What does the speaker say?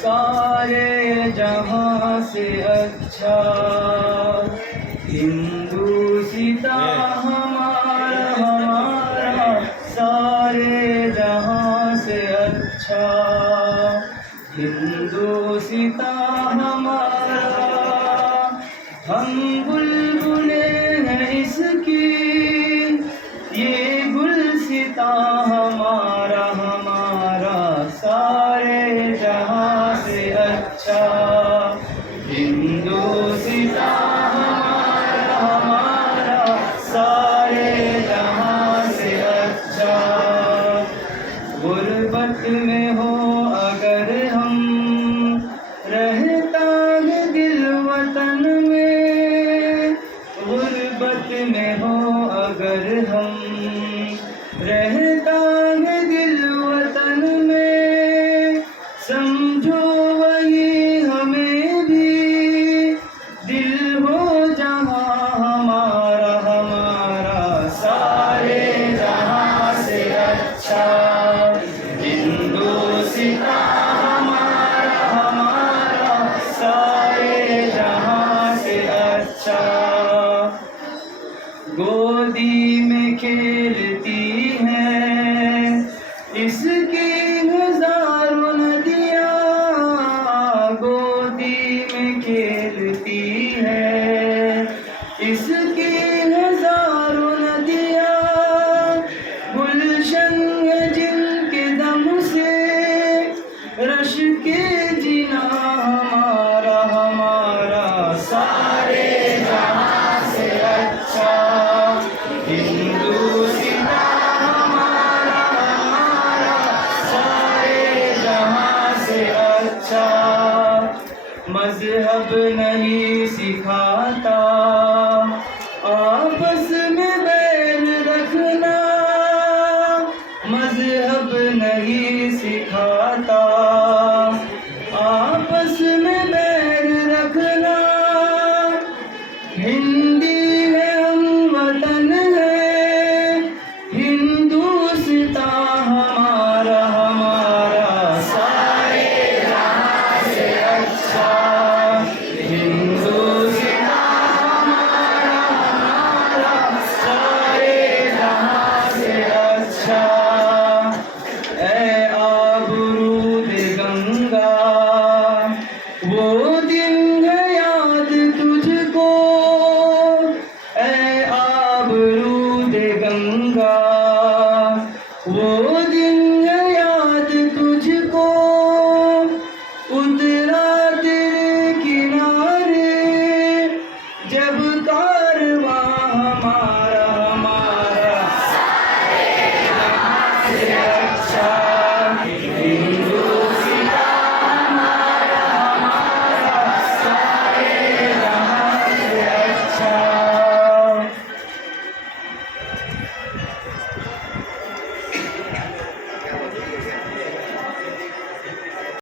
सारे जहां से अच्छा। हिंदुस्तां हमारा हमारा सारे जहां से अच्छा। हिंदुस्तां हमारा, हम बुलबुले हैं इसकी, ये गुलसितां हमारा हमारा सारे जहां से अच्छा। हिंदुस्तां हमारा हमारा सारे जहां से अच्छा। गुर्बत में हो अगर हम, रहता है दिल वतन में। गुर्बत में हो अगर हम, रहता है दिल वतन में। समझो वही हमें भी दिल हो जहाँ हमारा हमारा सारे जहाँ से अच्छा। हिंदुस्तां हमारा हमारा सारे जहाँ से अच्छा। गोदी में खेलती हैं इसकी हजारों नदियाँ। गोदी में खेलती हैं इसकी हजारों नदियाँ। गुलशन है जिनके दम से रश के जिना हमारा हमारा सारे जहाँ से अच्छा। हिंदुस्तां हमारा हमारा सारे जहाँ से अच्छा। मजहब नहीं सिखाता आपस में बैर रखना। मजहब नहीं सिखाता